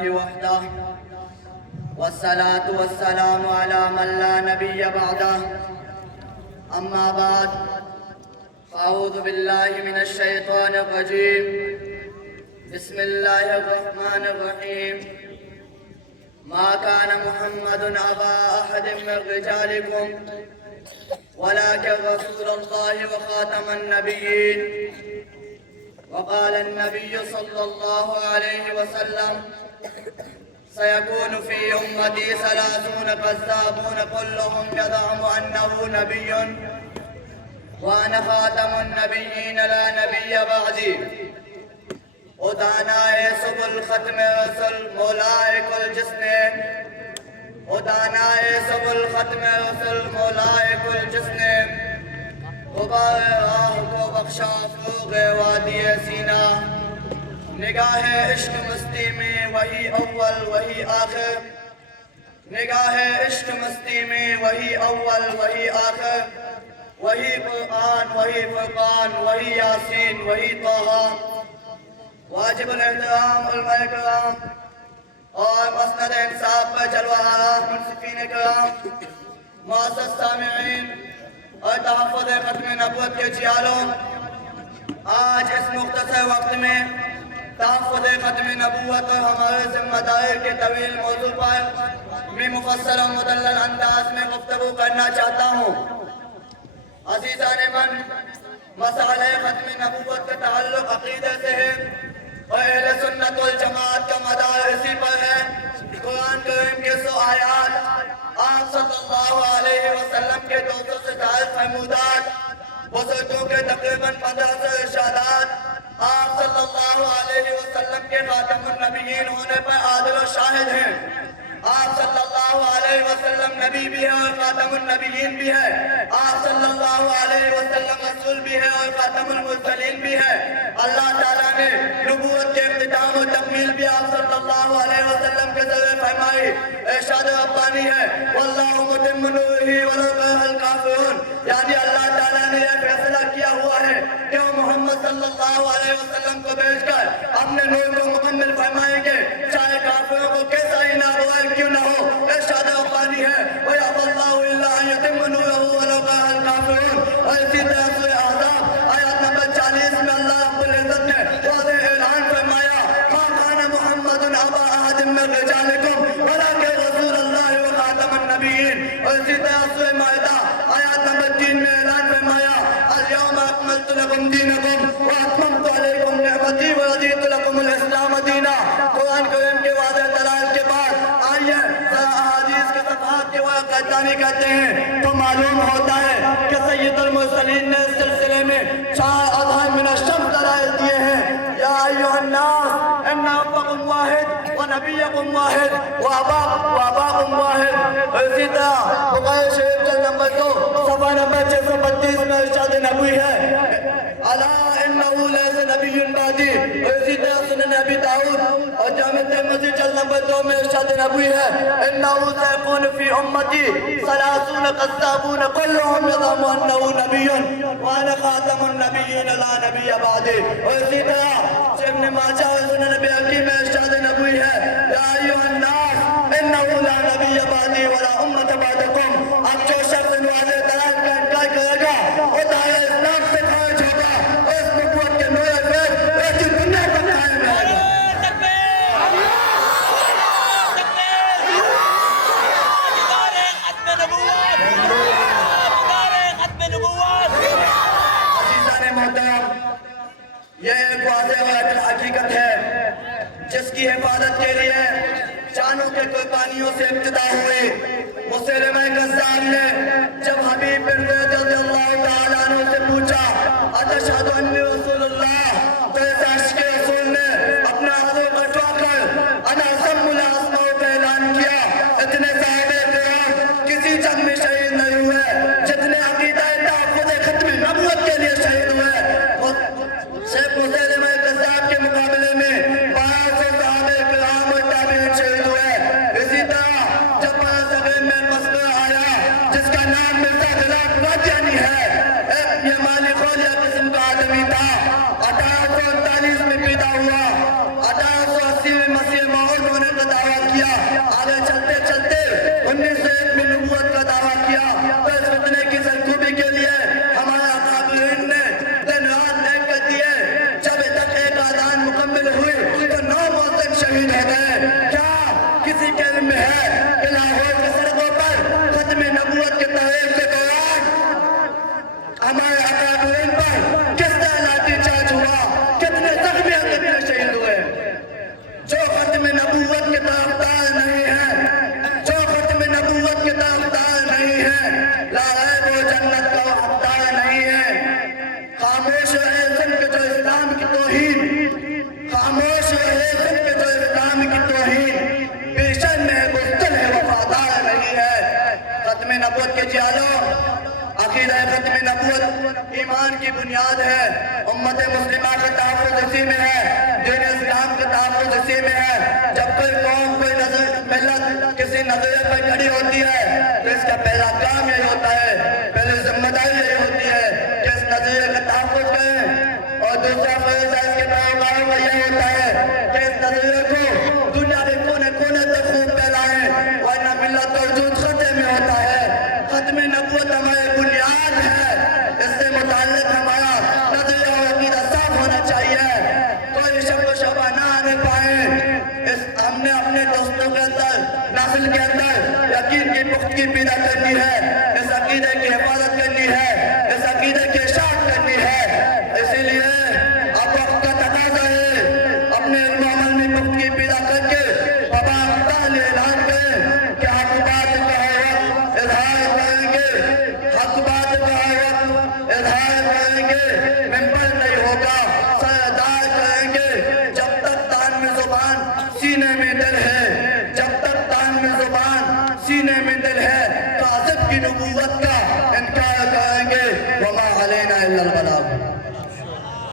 وحده والصلاة والسلام على من لا نبي بعده أما بعد فأعوذ بالله من الشيطان الرجيم بسم الله الرحمن الرحيم ما كان محمد أبا أحد من رجالكم ولكن رسول الله وخاتم النبيين وقال النبي صلى الله عليه وسلم سيكون في أمتي 30 كذابون كلهم يزعم أنه نبي وأنا خاتم النبيين لا نبي بعدي ودانائے سبل ختم رسل مولائے کل جسنے ودانائے سبل ختم رسل مولائے کل جسنے غبار راہ کو بخشا فروغ وادی سینہ نگاہ عشق مستی میں وہی اول وہی آخر نگاہ عشق مستی میں وہی اول وہی آخر وہی قرآن وہی فرقان وہی یاسین وہی طہ واجب الاحترام علماء کرام اور مسند انصاف پر جلوہ آرا منصفین کرام معزز سامعین اور تحفظ ختم نبوت کے جیالوں آج اس مختصر وقت میں تحفظ ختم نبوت اور ہمارے ذمہ داری کے طویل موضوع پر میں مفصل و مدلل انداز میں گفتگو کرنا چاہتا ہوں عزیزان من مسئلہ ختم نبوت کا تعلق عقیدہ سے ہے اور اہل سنت والجماعت کا مدار اسی پر ہے قرآن کریم کے 100 آیات آپ صلی اللہ علیہ وسلم کے 200 سے زائد فرمودات بزرگوں کے تقریباً 1500 ارشادات آپ صلی اللہ علیہ وسلم کے خاتم النبیین ہونے پر عادل و شاہد ہیں آپ صلی اللہ علیہ وسلم نبی بھی ہے اور خاتم النبیین بھی ہے آپ صلی اللہ علیہ وسلم رسول بھی ہے اور خاتم المرسلین بھی ہے اللہ تعالیٰ نے نبوت کے اختتام و تکمیل بھی آپ صلی اللہ علیہ وسلم کے ذریعے فرمائی ارشاد ربانی ہے واللہ متم نورہ ولو کرہ الکافرون یعنی اللہ تعالیٰ نے یہ فیصلہ کیا ہوا ہے کہ وہ محمد صلی اللہ علیہ وسلم کو بھیج کر اپنے نور کو مکمل فرمائیں گے چاہے کافروں کو کیسا ہی نہ ہوا کیوں نہ ہو ارشاد ربانی ہے وَيَأْبَى اللَّهُ إِلَّا أَن يُتِمَّ نُورَهُ وَلَوْ كَرِهَ الْكَافِرُونَ اور اسی طرح سورہ احزاب آیت نمبر 40 میں اللہ رب العزت نے واضح اعلان فرمایا مَا كَانَ مُحَمَّدٌ أَبَا أَحَدٍ مِّن رِّجَالِكُمْ وَلَٰكِنَّ رَسُولَ اللَّهِ وَخَاتَمَ النَّبِيِّينَ اور اسی طرح سورہ مائدہ آیت نمبر 3 میں اعلان فرمایا الْيَوْمَ أَكْمَلْتُ لَكُمْ دِينَكُمْ وَأَتْمَمْتُ عَلَيْكُمْ نِعْمَتِي وَرَضِيتُ لَكُمُ الْإِسْلَامَ دِينًا قرآن کریم کے واضح دلائل کے بعد آئیے احادیث کے صفحات کے وہ قیدانی کہتے ہیں تو معلوم ہوتا ہے کہ سید المرسلین نے اس سلسلے میں 4 اضحاء من الشمس دلائل دیے ہیں یا ایوہ الناس ان ربکم واحد ونبیکم واحد واباکم واحد اسی طرح بخاری شریف جلد نمبر 2 صفحہ نمبر 632 میں ارشاد نبوی ہے الا انہ لیس نبی بعدی اسی طرح سنن ابی داؤد اور جامع ترمذی جلد نمبر 2 میں ارشاد نبوی ہے انہ سیکون فی امتی 30 کذابون کلهم یزعم انہ نبی وانا خاتم النبیین لا نبی بعدی اور اسی طرح ابن ماجہ اور سنن بیہقی میں ارشاد نبوی ہے یا ایھا الناس انہ لا نبی بعدی ولا امت بعدکم اب جو شخص واضح دلائل کا انکار کرے گا وہ دائرہ اسلام سے خارج ہوگا اور اس نبوت کے نور فیض ایسی دنیا پر قائم رہے گا یہ ایک واضح و حقیقت ہے جس کی حفاظت کے لیے جانوں کے قربانیوں سے ابتدا ہوئی مسلمہ کذاب نے جب حبیب بن رضی اللہ تعالیٰ عنہ سے پوچھا اتشہد انی رسول اللہ تو اس عشق رسول نے اپنا حضور کٹوا کر انا سم الاسماء کا اعلان کیا اتنے صحابہ کرام کسی جنگ میں شہید نہیں ہوئے جتنے عقیدہ تحفظ ختم نبوت کے لیے شہید ہوئے شیخ مسلمہ کذاب کے مقابلے میں 500 صحابہ کرام اور تابعین شہید ہوئے اسی طرح جب صغیر میں مسئلہ آیا جس کا نام مرزا غلام قادیانی ہے یہ مالی خولیہ قسم کا آدمی تھا شہید ہو گئے. کیا کسی کے علم میں ہے کہ لاہور کی سڑکوں پر ختم نبوت کے تحریک کے دوران ہمارے اکابرین پر کس طرح لاٹھی چارج ہوا, کتنے زخمی اور کتنے شہید ہوئے؟ جو ختم نبوت کے طرفدار نہیں ہے, جو ختم نبوت کے طرفدار نہیں ہے, لا ریب و جنت کا حقدار نہیں ہے. خاموش رہے سن کے جو اسلام کی توہین, خاموش رہے سن کے جو اسلام کی توہین, پیشن میں مستل ہے وفادار نہیں ہے. ختم نبوت کے جالوں, عقیدہ ختم نبوت ایمان کی بنیاد ہے. امت مسلمہ کا تحفظ اسی میں ہے, دین اسلام کا تحفظ اسی میں ہے. جب کوئی قوم, کوئی ملت کسی نظریے پر کھڑی ہوتی ہے تو اس کا پہلا کام یہی ہوتا ہے, پہلی ذمہ داری یہی ہوتی ہے کہ اس نظریے کا تحفظ کریں, اور دوسرا فریضہ اس کے پیروکاروں کا یہی ہوتا ہے کہ اس نظریے کو دنیا کے کونے کونے تک خوب پھیلائیں, ورنہ ملت اور وجود خطرے میں ہوتا ہے. ختم نبوت ہماری بنیاد ہے, اس سے متعلق ہمارا نظریہ اور عقیدہ صاف ہونا چاہیے, کوئی شک و شبہ نہ آنے پائے. ہم نے اپنے دوستوں کے اندر, نسل کے اندر یقین کی پختگی پیدا کرنی ہے, اس عقیدے کی حفاظت کرنی ہے, اس عقیدے کی اشاعت کرنی ہے. اسی لیے اب وقت کا تقاضا ہے اپنے علم و عمل میں پختگی پیدا کر کے بابا اقدال اعلان کریں کہ حق بات کا ہر وقت اظہار کریں گے, حق بات کا ہر وقت اظہار کریں گے. ممبر نہیں ہوگا, سردار کریں گے. جب تک تان میں زبان سینے میں دل ہے, جب تک تان میں زبان سینے میں دل ہے, کاذب کی نبوت کا انکار کریں گے. وما علینا الا البلاغ.